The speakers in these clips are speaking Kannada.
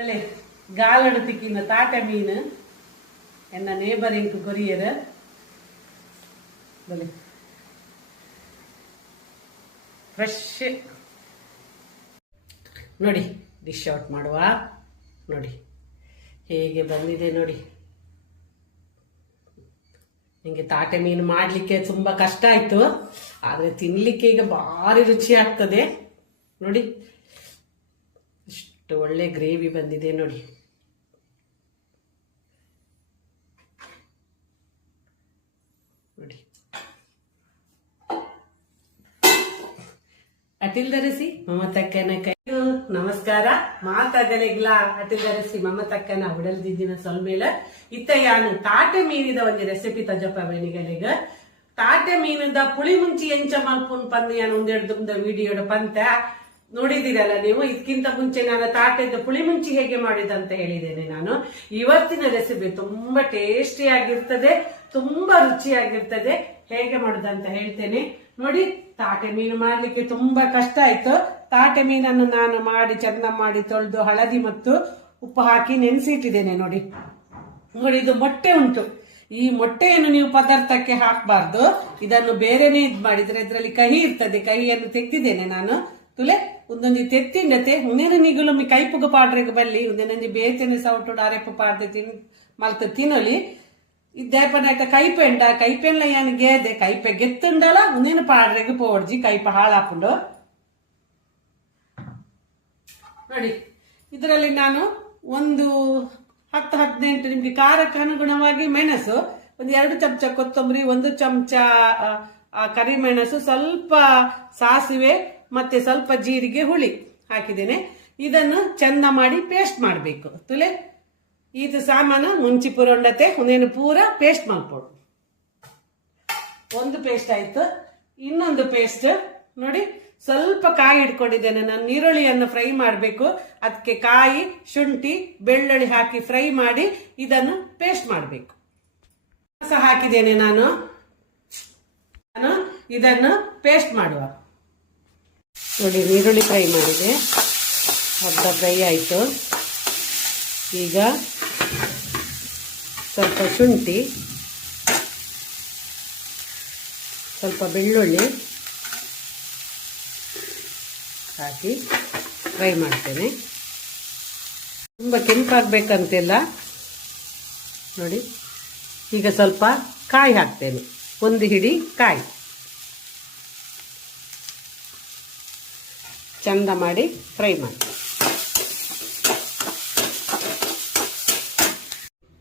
ಅಲ್ಲೇ ಗಾಲಡ್ತಿಕ್ಕಿನ ತಾಟ ಮೀನು ಎನ್ನ ನೇಬರ್ ಇಂಕು ಕೊರಿಯರ್ ಬಲೆ ಫ್ರೆಶ್ ನೋಡಿ. ಡಿಶ್ ಔಟ್ ಮಾಡುವ ನೋಡಿ ಹೇಗೆ ಬಂದಿದೆ ನೋಡಿ. ನಿಮಗೆ ತಾಟೆ ಮೀನು ಮಾಡಲಿಕ್ಕೆ ತುಂಬಾ ಕಷ್ಟ ಆಯ್ತು, ಆದ್ರೆ ತಿನ್ಲಿಕ್ಕೆ ಈಗ ಭಾರಿ ರುಚಿ ಆಗ್ತದೆ ನೋಡಿ. ಇಷ್ಟು ಒಳ್ಳೆ ಗ್ರೇವಿ ಬಂದಿದೆ ನೋಡಿ. ನೋಡಿ ಅಟಿಲ್ದರಸಿ ಮಮತಕ್ಕನ ಕೈ ನಮಸ್ಕಾರ ಮಾತಾಡಲಿಗ್ಲ ಅಟಿಲ್ದರಸಿ ಮಮತಕ್ಕನ ಉಡಲ್ದಿದ್ದಿನ ಸೊಲ್ಮೇಲ ಇತ್ತಯ್ಯಾನು ತಾಟೆ ಮೀನಿದ ಒಂದು ರೆಸಿಪಿ ತಜಪ್ಪ ಬೆಣಿಗಲಿಗ ತಾಟೆ ಮೀನಿದ ಪುಳಿ ಮುಂಚಿ ಎಂಚ ಮಲ್ಪುನ್ ಪಂದು ಯಾನು ಒಂದೆರಡು ವಿಡಿಯೋಡ ಪಂತ ನೋಡಿದಿರಲ್ಲ ನೀವು. ಇದಕ್ಕಿಂತ ಮುಂಚೆ ನಾನು ತಾಟೆದ ಪುಳಿ ಮುಂಚಿ ಹೇಗೆ ಮಾಡಿದಂತ ಹೇಳಿದ್ದೇನೆ ನಾನು. ಇವತ್ತಿನ ರೆಸಿಪಿ ತುಂಬಾ ಟೇಸ್ಟಿ ಆಗಿರ್ತದೆ, ತುಂಬಾ ರುಚಿಯಾಗಿರ್ತದೆ. ಹೇಗೆ ಮಾಡುದಂತ ಹೇಳ್ತೇನೆ ನೋಡಿ. ತಾಟೆ ಮೀನು ಮಾಡ್ಲಿಕ್ಕೆ ತುಂಬಾ ಕಷ್ಟ ಆಯ್ತು. ತಾಟೆ ಮೀನನ್ನು ನಾನು ಮಾಡಿ ಚೆಂದ ಮಾಡಿ ತೊಳೆದು ಹಳದಿ ಮತ್ತು ಉಪ್ಪು ಹಾಕಿ ನೆನೆಸಿಟ್ಟಿದ್ದೇನೆ ನೋಡಿ. ನೋಡಿ ಇದು ಮೊಟ್ಟೆ ಉಂಟು, ಈ ಮೊಟ್ಟೆಯನ್ನು ನೀವು ಪದಾರ್ಥಕ್ಕೆ ಹಾಕಬಾರ್ದು, ಇದನ್ನು ಬೇರೆನೆ ಇದ್ ಮಾಡಿದ್ರೆ ಇದರಲ್ಲಿ ಕಹಿ ಇರ್ತದೆ. ಕಹಿಯನ್ನು ತೆಗ್ದಿದ್ದೇನೆ ನಾನು. ತುಲೆ ಒಂದೊಂದು ತೆತ್ತಿಂಡತೆ ಉಂದೇನ ನಿಗುಲು ಮಿ ಕೈಪುಗ ಪಾಡ್ರೆಗೆ ಬಲ್ಲಿ ಉಂದೇನಂದಿ ಬೇತೇನೆ ಸೌಟು ಅರೆಪ್ಪು ಪಾಡ್ದೆ ಮಲ್ತ ತಿನ್ನಲಿ. ಇದ್ದೇಪನಾಕ ಕೈಪೆಂಡ ಕೈಪೆನ್ಲ ಏನು ಗೇದೆ ಕೈಪೆ ಗೆತ್ತುಂಡಲ್ಲ ಉಂದೇನು ಪಾಡ್ರೆಗೆ ಪೋಡ್ಜಿ ಕೈಪ ಹಾಳಾಪುಂಡು ನೋಡಿ. ಇದರಲ್ಲಿ ನಾನು ಒಂದು 10-15 ನಿಮ್ಗೆ ಖಾರಕ್ಕೆ ಅನುಗುಣವಾಗಿ ಮೆಣಸು, ಒಂದು 2 ಚಮಚ ಕೊತ್ತಂಬರಿ, 1 ಚಮಚ ಕರಿಮೆಣಸು, ಸ್ವಲ್ಪ ಸಾಸಿವೆ ಮತ್ತೆ ಸ್ವಲ್ಪ ಜೀರಿಗೆ, ಹುಳಿ ಹಾಕಿದ್ದೇನೆ. ಇದನ್ನು ಚೆಂದ ಮಾಡಿ ಪೇಸ್ಟ್ ಮಾಡಬೇಕು. ತುಲೆ ಇದು ಸಾಮಾನು ಮುಂಚಿ ಪುರೊಂಡತೆ ಒಂದೇನು ಪೂರ ಪೇಸ್ಟ್ ಮಾಡ್ಬೋದು. ಒಂದು ಪೇಸ್ಟ್ ಆಯ್ತು. ಇನ್ನೊಂದು ಪೇಸ್ಟ್ ನೋಡಿ, ಸ್ವಲ್ಪ ಕಾಯಿ ಇಟ್ಕೊಂಡಿದ್ದೇನೆ ನಾನು. ನೀರುಳ್ಳಿಯನ್ನು ಫ್ರೈ ಮಾಡಬೇಕು, ಅದಕ್ಕೆ ಕಾಯಿ, ಶುಂಠಿ, ಬೆಳ್ಳುಳ್ಳಿ ಹಾಕಿ ಫ್ರೈ ಮಾಡಿ ಇದನ್ನು ಪೇಸ್ಟ್ ಮಾಡಬೇಕು. ಸಹ ಹಾಕಿದ್ದೇನೆ ನಾನು ಇದನ್ನು ಪೇಸ್ಟ್ ಮಾಡುವ ನೋಡಿ. ನೀರುಳ್ಳಿ ಫ್ರೈ ಮಾಡಿದೆ, ಅರ್ಧ ಫ್ರೈ ಆಯಿತು. ಈಗ ಸ್ವಲ್ಪ ಶುಂಠಿ, ಸ್ವಲ್ಪ ಬೆಳ್ಳುಳ್ಳಿ ಹಾಕಿ ಫ್ರೈ ಮಾಡ್ತೇನೆ. ತುಂಬ ಕೆಂಪಾಗಬೇಕಂತಿಲ್ಲ ನೋಡಿ. ಈಗ ಸ್ವಲ್ಪ ಕಾಯಿ ಹಾಕ್ತೇನೆ, 1 ಹಿಡಿ ಕಾಯಿ. ಚಂದ ಮಾಡಿ ಫ್ರೈ ಮಾಡಿ.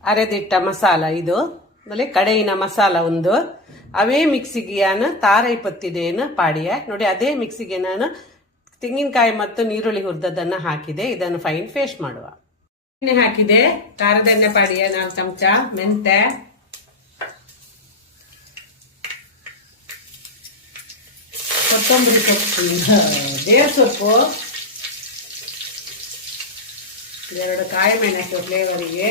ಅರೆದಿಟ್ಟ ಮಸಾಲ ಇದು ಆಮೇಲೆ ಕಡೆಯಿನ ಮಸಾಲ ಒಂದು, ಅವೇ ಮಿಕ್ಸಿಗೆ ನಾನು ತಾರೈ ಪತ್ತಿದೇನು ಪಾಡಿಯ ನೋಡಿ. ಅದೇ ಮಿಕ್ಸಿಗೆ ನಾನು ತೆಂಗಿನಕಾಯಿ ಮತ್ತು ನೀರುಳ್ಳಿ ಹುರಿದದ್ದನ್ನು ಹಾಕಿದೆ. ಇದನ್ನು ಫೈನ್ ಪೇಸ್ಟ್ ಮಾಡುವ. ಎಣ್ಣೆ ಹಾಕಿದೆ, ಖಾರದ ಎಣ್ಣೆ ಪಾಡಿಯ 4 ಚಮಚ, ಮೆಂತೆ, ಕೊತ್ತಂಬರಿ ಸೊಪ್ಪು, ಬೇರ್ ಸೊಪ್ಪು, 2 ಕಾಯಿ ಮೆಣಸು ಫ್ಲೇವರಿಗೆ,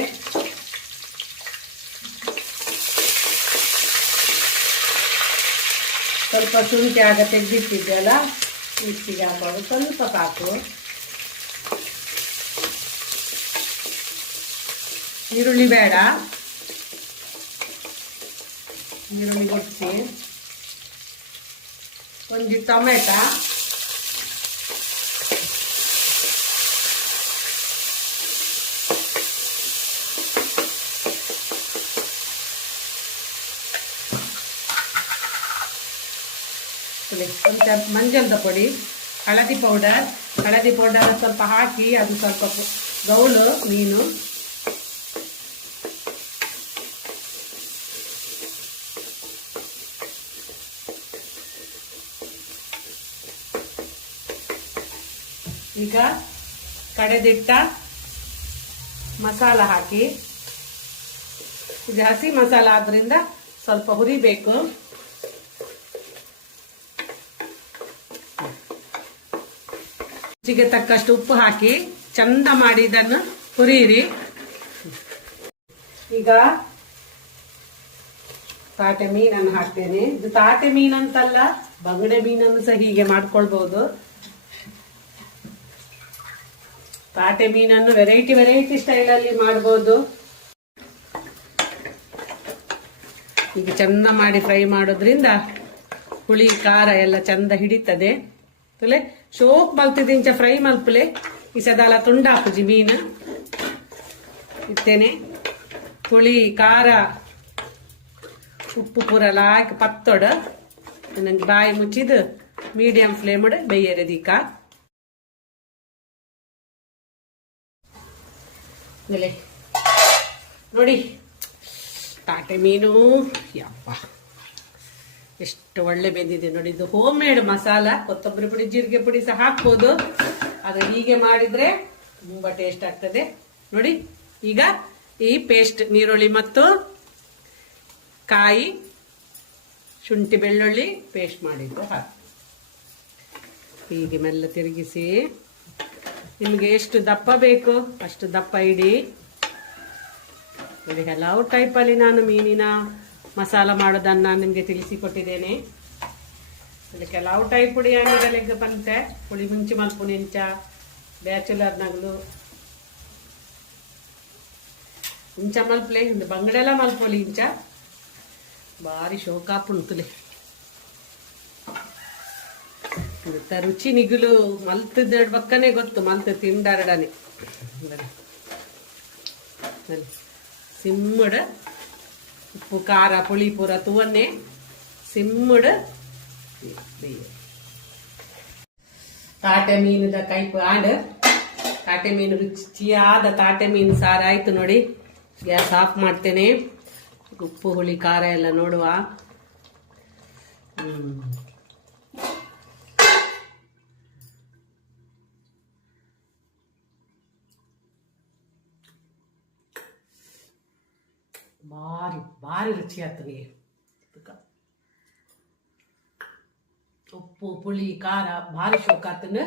ಸ್ವಲ್ಪ ಶುಂಠಿ ಆಗ ತೆಗೆದಿಟ್ಟಿದ್ದೆಲ್ಲ ಮಿಕ್ಸಿಗೆ ಹಾಕೋದು, ಸ್ವಲ್ಪ ಸಾಕು. ಈರುಳ್ಳಿ ಬೇಡ, ಈರುಳ್ಳಿ ಗೊತ್ತಿ, 1 ಟೊಮೆಟ, ಕೊಂಚ ಮಂಜಲ್ದ ಪುಡಿ, ಹಳದಿ ಪೌಡರ್ ಸ್ವಲ್ಪ ಹಾಕಿ ಅದು ಸ್ವಲ್ಪ ಗೌಳು ಮೀನು, ಈಗ ಕಡೆದಿಟ್ಟ ಮಸಾಲ ಹಾಕಿ. ಇದು ಹಸಿ ಮಸಾಲ ಆದ್ರಿಂದ ಸ್ವಲ್ಪ ಹುರಿಬೇಕು. ರುಚಿಗೆ ತಕ್ಕಷ್ಟು ಉಪ್ಪು ಹಾಕಿ ಚಂದ ಮಾಡಿ ಇದನ್ನು ಹುರಿಯಿರಿ. ಈಗ ತಾಟೆ ಮೀನನ್ನು ಹಾಕ್ತೇನೆ. ಇದು ತಾಟೆ ಮೀನಂತಲ್ಲ, ಬಂಗಡೆ ಮೀನನ್ನು ಸಹ ಹೀಗೆ ಮಾಡ್ಕೊಳ್ಬಹುದು. ತಾಟೆ ಮೀನನ್ನು ವೆರೈಟಿ ವೆರೈಟಿ ಸ್ಟೈಲ್ ಅಲ್ಲಿ ಮಾಡಬಹುದು. ಈಗ ಚಂದ ಮಾಡಿ ಫ್ರೈ ಮಾಡೋದ್ರಿಂದ ಹುಳಿ ಖಾರ ಎಲ್ಲ ಚಂದ ಹಿಡಿತದೆ. ತುಲೆ ಶೋಕ್ ಮಲ್ತಿದಿಂಚ ಫ್ರೈ ಮಲ್ಪಲೆ ಈ ಸದಾಲ ತುಂಡಾಪುಜಿ ಮೀನು ಇತ್ತೇನೆ. ಹುಳಿ ಖಾರ ಉಪ್ಪು ಪೂರಲ ಹಾಕಿ ಪತ್ತೊಡ ನಂಗೆ ಬಾಯಿ ಮುಚ್ಚಿದು ಮೀಡಿಯಂ ಫ್ಲೇಮ್ ಬೇಯರದೀಕ ನೋಡಿ. ತಾಟೆ ಮೀನು ಯಪ್ಪ ಎಷ್ಟು ಒಳ್ಳೆ ಬೆಂದಿದೆ ನೋಡಿ. ಇದು ಹೋಮ್ ಮೇಡ್ ಮಸಾಲ, ಕೊತ್ತಂಬರಿ ಪುಡಿ ಜೀರಿಗೆ ಪುಡಿ ಸಹ ಹಾಕ್ಬೋದು. ಆದ್ರೆ ಹೀಗೆ ಮಾಡಿದ್ರೆ ತುಂಬಾ ಟೇಸ್ಟ್ ಆಗ್ತದೆ ನೋಡಿ. ಈಗ ಈ ಪೇಸ್ಟ್ ನೀರುಳ್ಳಿ ಮತ್ತು ಕಾಯಿ ಶುಂಠಿ ಬೆಳ್ಳುಳ್ಳಿ ಪೇಸ್ಟ್ ಮಾಡಿದ್ದು ಹಾಕಿ ಹೀಗೆ ಮೆಲ್ಲ ತಿರುಗಿಸಿ ನಿಮಗೆ ಎಷ್ಟು ದಪ್ಪ ಬೇಕು ಅಷ್ಟು ದಪ್ಪ ಇಡಿ. ನೋಡಿ, ಹಲವು ಟೈಪಲ್ಲಿ ನಾನು ಮೀನಿನ ಮಸಾಲ ಮಾಡೋದನ್ನ ನಿಮಗೆ ತಿಳಿಸಿಕೊಟ್ಟಿದ್ದೇನೆ. ಕೆಲವು ಟೈಪ್ ಪುಡಿ ಅಂಗಡಿಗೆ ಬಂತೆ ಪುಳಿ ಮುಂಚೆ ಮಲ್ಪು ನಿಂಚ ಬ್ಯಾಚುಲರ್ ನಗಲು ಇಂಚ ಮಲ್ಪಲೆ ಬಂಗಡೆಲ್ಲ ಮಲ್ಪೋಲಿ ಇಂಚ ಬಾರಿ ಶೋಕಾಪುಂತುಲೆ ರುಚಿ ನಿಗುಲು ಮಲ್ತದ ಬಕ್ಕನೆ ಗೊತ್ತು ಮಲ್ತ ತಿಂಡಾರಡನೆ. ಸಿಮ್ಮಡ ಉಪ್ಪು ಖಾರ ಪುಳಿ ಪೂರ ತೂವನ್ನೇ ಸಿಮ್ಮಡ ತಾಟೆ ಮೀನದ ಕೈಪು ಆಂಡ್ ತಾಟೆ ಮೀನು ರುಚಿಯಾದ ತಾಟೆ ಮೀನು ಸಾರು ಆಯ್ತು ನೋಡಿ. ಗ್ಯಾಸ್ ಆಫ್ ಮಾಡ್ತೇನೆ. ಉಪ್ಪು ಹುಳಿ ಖಾರ ಎಲ್ಲ ನೋಡುವ. ಭಾರಿ ಭಾರಿ ರುಚಿ ಆಗ್ತದೆ. ಉಪ್ಪು ಪುಳಿ ಖಾರ ಭಾರಿ ಶೋಕ ಆಗ್ತದೆ.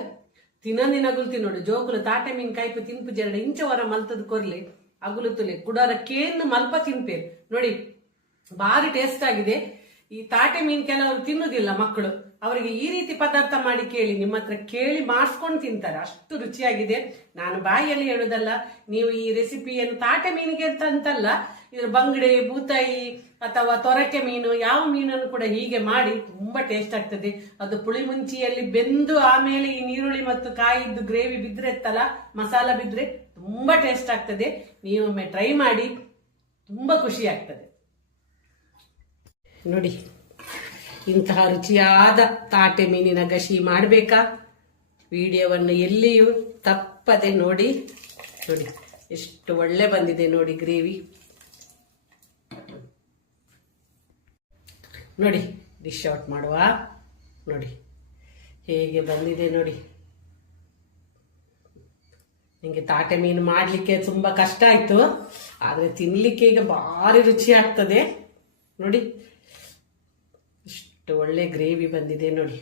ತಿನ್ನೋದಿನಗುಲ್ತಿ ನೋಡಿ ಜೋಕುಲು ತಾಟೆ ಮೀನ್ ಕೈಪು ತಿನ್ಪು ಜರಡ ಇಂಚವರ ಮಲ್ತದ ಕೊರ್ಲಿ ಅಗುಲು ತುಲೆ ಕುಡಾರ ಕೇನ್ ಮಲ್ಪ ತಿನ್ಪೇರು ನೋಡಿ. ಭಾರಿ ಟೇಸ್ಟ್ ಆಗಿದೆ. ಈ ತಾಟೆ ಮೀನ್ ಕೆಲವರು ತಿನ್ನುದಿಲ್ಲ ಮಕ್ಕಳು, ಅವರಿಗೆ ಈ ರೀತಿ ಪದಾರ್ಥ ಮಾಡಿ ಕೇಳಿ, ನಿಮ್ಮ ಹತ್ರ ಕೇಳಿ ಮಾಡಿಸ್ಕೊಂಡು ತಿಂತಾರೆ. ಅಷ್ಟು ರುಚಿಯಾಗಿದೆ. ನಾನು ಬಾಯಲ್ಲಿ ಹೇಳುದಲ್ಲ, ನೀವು ಈ ರೆಸಿಪಿಯನ್ನು ತಾಟೆ ಮೀನಿಗೆ ಅಂತಲ್ಲ, ಇದ್ರ ಬಂಗಡೆ ಬೂತಾಯಿ ಅಥವಾ ತೊರಕೆ ಮೀನು ಯಾವ ಮೀನನ್ನು ಕೂಡ ಹೀಗೆ ಮಾಡಿ ತುಂಬಾ ಟೇಸ್ಟ್ ಆಗ್ತದೆ. ಅದು ಪುಳಿ ಮುಂಚಿಯಲ್ಲಿ ಬೆಂದು ಆಮೇಲೆ ಈ ನೀರುಳ್ಳಿ ಮತ್ತು ಕಾಯಿದ್ದು ಗ್ರೇವಿ ಬಿದ್ರೆ ಇತ್ತಲ್ಲ, ಮಸಾಲ ಬಿದ್ರೆ ತುಂಬಾ ಟೇಸ್ಟ್ ಆಗ್ತದೆ. ನೀವೊಮ್ಮೆ ಟ್ರೈ ಮಾಡಿ, ತುಂಬಾ ಖುಷಿ ಆಗ್ತದೆ ನೋಡಿ. ಇಂತಹ ರುಚಿಯಾದ ತಾಟೆ ಮೀನಿನ ಗಸಿ ಮಾಡಬೇಕಾ? ವಿಡಿಯೋವನ್ನು ಎಲ್ಲಿಯೂ ತಪ್ಪದೆ ನೋಡಿ. ನೋಡಿ ಎಷ್ಟು ಒಳ್ಳೆ ಬಂದಿದೆ ನೋಡಿ ಗ್ರೇವಿ. ನೋಡಿ ಡಿಶ್ ಔಟ್ ಮಾಡುವ. ನೋಡಿ ಹೇಗೆ ಬಂದಿದೆ ನೋಡಿ. ನಿಮಗೆ ತಾಟೆ ಮೀನು ಮಾಡಲಿಕ್ಕೆ ತುಂಬಾ ಕಷ್ಟ ಆಯ್ತು, ಆದ್ರೆ ತಿನ್ಲಿಕ್ಕೆ ಈಗ ಭಾರಿ ರುಚಿ ಆಗ್ತದೆ ನೋಡಿ. ಇಷ್ಟು ಒಳ್ಳೆ ಗ್ರೇವಿ ಬಂದಿದೆ ನೋಡಿ.